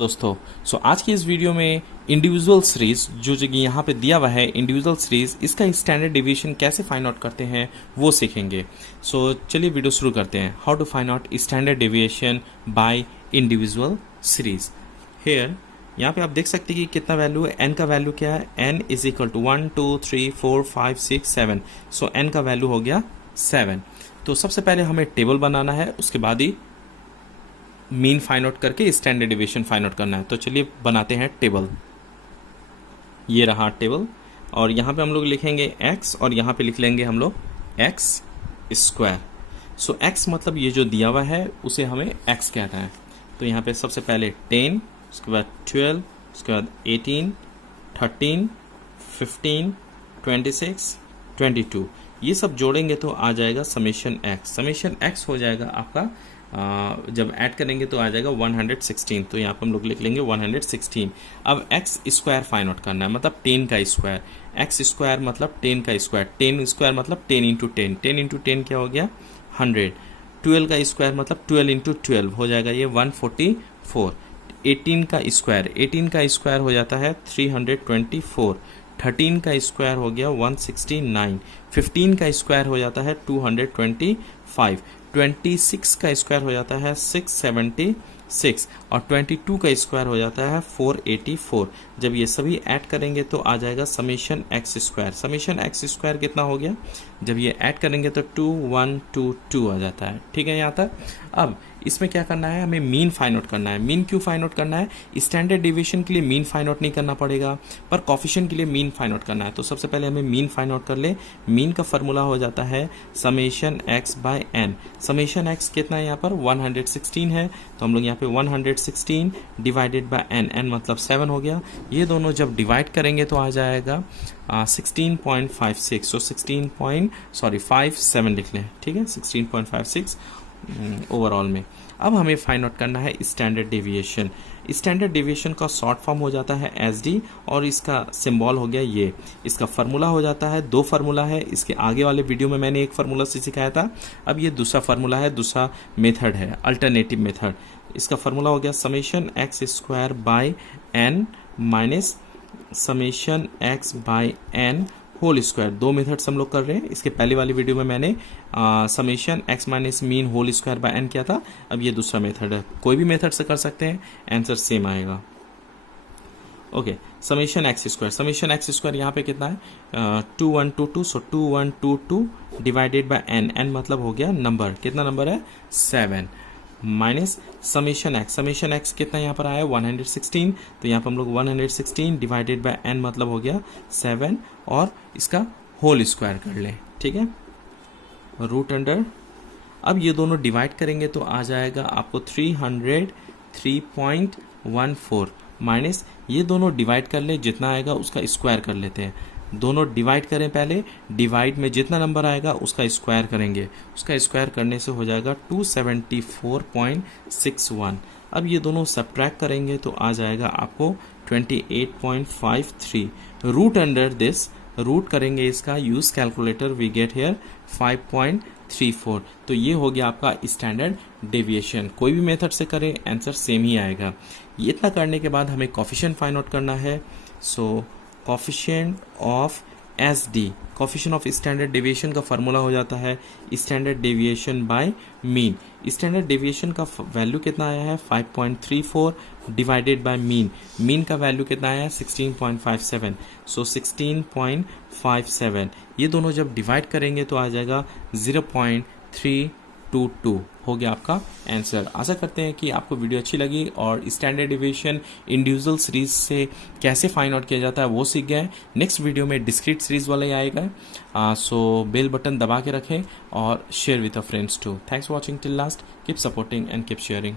दोस्तों आज की इस वीडियो में इंडिविजुअल सीरीज जो जगह यहाँ पे दिया हुआ है इंडिविजुअल सीरीज इसका स्टैंडर्ड डेविएशन कैसे फाइंड आउट करते हैं वो सीखेंगे। चलिए वीडियो शुरू करते हैं। How to find out standard deviation by individual series. Here यहाँ पे आप देख सकते हैं कि कितना वैल्यू है। एन का वैल्यू क्या है? N is equal to 1 2 3 4 5 6 7। So N का वैल्यू हो गया 7। तो सबसे पहले हमें टेबल बनाना है, उसके बाद ही मीन फाइंड आउट करके स्टैंडर्ड डेविएशन फाइंड आउट करना है। तो चलिए बनाते हैं टेबल। ये रहा टेबल और यहाँ पे हम लोग लिखेंगे x और यहाँ पे लिख लेंगे हम लोग x स्क्वायर। सो x मतलब ये जो दिया हुआ है उसे हमें x कहना है। तो यहाँ पे सबसे पहले 10, उसके बाद 12, उसके बाद 18, 13, 15, 26, 22। ये सब जोड़ेंगे तो आ जाएगा समेशन x। समेशन x हो जाएगा आपका जब ऐड करेंगे तो आ जाएगा 116। तो यहाँ पर हम लोग लिख लेंगे 116। अब x स्क्वायर फाइंड आउट करना है, मतलब 10 का स्क्वायर। x स्क्वायर मतलब 10 का स्क्वायर। 10 स्क्वायर मतलब 10 इंटू 10। 10 इंटू 10 क्या हो गया? 100। 12 का स्क्वायर मतलब 12 इंटू 12 हो जाएगा ये 144। 18 का स्क्वायर, 18 का स्क्वायर हो जाता है 324। 13 का स्क्वायर हो गया 169। 15 का स्क्वायर हो जाता है 225। 26 का स्क्वायर हो जाता है 676 और 22 का स्क्वायर हो जाता है 484। जब ये सभी ऐड करेंगे तो आ जाएगा summation X square. Summation X square कितना हो गया? जब ये ऐड करेंगे तो 2122 आ जाता है। ठीक है यहाँ तक। अब इसमें क्या करना है, हमें मीन फाइंड आउट करना है। मीन क्यों फाइंड आउट करना है? स्टैंडर्ड डेविएशन के लिए मीन फाइंड आउट नहीं करना पड़ेगा, पर कोफिशिएंट के लिए मीन फाइंड आउट करना है। तो सबसे पहले हमें मीन फाइंड आउट कर ले। मीन का फॉर्मूला हो जाता है summation X by N. Summation X कितना है यहाँ पर? 116 है। तो हम लोग यहाँ पे 116 डिवाइडेड बाय एन। एन मतलब 7 हो गया। ये दोनों जब डिवाइड करेंगे तो आ जाएगा 16.56। सो 57 लिख लें। ठीक है, 16.56 ओवरऑल में। अब हमें फाइंड आउट करना है स्टैंडर्ड डेविएशन। स्टैंडर्ड डेविएशन का शॉर्ट फॉर्म हो जाता है एसडी और इसका सिंबल हो गया ये। इसका फार्मूला हो जाता है, दो फार्मूला है। इसके आगे वाले वीडियो में मैंने एक फार्मूला से सिखाया था। अब ये दूसरा फार्मूला है, दूसरा मेथड है, अल्टरनेटिव मेथड। इसका फार्मूला हो गया summation X square by N minus summation X by N whole square. दो मेथड्स हम लोग कर रहे हैं। इसके पहले वाली वीडियो में मैंने summation X minus mean whole square by N किया था। अब ये दूसरा मेथड है, कोई भी मेथड से कर सकते हैं, आंसर सेम आएगा। Okay, summation X square. Summation X square यहाँ पे कितना है? 2122। सो 2122 डिवाइडेड बाय एन। एन मतलब हो गया नंबर। कितना नंबर है? 7 minus summation x. Summation X कितना यहाँ पर आया? 116। तो यहाँ पर हम लोग 116 डिवाइडेड बाय एन मतलब हो गया 7 और इसका होल स्क्वायर कर ले। ठीक है, रूट अंडर। अब ये दोनों डिवाइड करेंगे तो आ जाएगा आपको 303.14 माइनस ये दोनों डिवाइड कर ले, जितना आएगा उसका स्क्वायर कर लेते हैं। दोनों डिवाइड करें पहले, डिवाइड में जितना नंबर आएगा उसका स्क्वायर करेंगे। उसका स्क्वायर करने से हो जाएगा 274.61। अब ये दोनों सब्ट्रैक्ट करेंगे तो आ जाएगा आपको 28.53। रूट अंडर दिस, रूट करेंगे इसका, use calculator, we get here 5.34। तो ये हो गया आपका स्टैंडर्ड डेविएशन। कोई भी मेथड से करें आंसर सेम ही आएगा। ये इतना करने के बाद हमें कोफिशिएंट फाइंड आउट करना है। So coefficient of S D, coefficient of standard deviation का फार्मूला हो जाता है standard deviation by mean. Standard deviation का वैल्यू कितना आया है? 5.34 डिवाइडेड बाय मीन। मीन का वैल्यू कितना आया है? 16.57। सो 16.57 ये दोनों जब डिवाइड करेंगे तो आ जाएगा 0.322 हो गया आपका आंसर। आशा करते हैं कि आपको वीडियो अच्छी लगी और स्टैंडर्ड डेविएशन इंडिविजुअल सीरीज से कैसे फाइंड आउट किया जाता है वो सीख गए। नेक्स्ट वीडियो में डिस्क्रीट सीरीज वाला ही आएगा। सो बेल बटन दबा के रखें और share with a friends too. Thanks for watching till last. Keep supporting and keep sharing.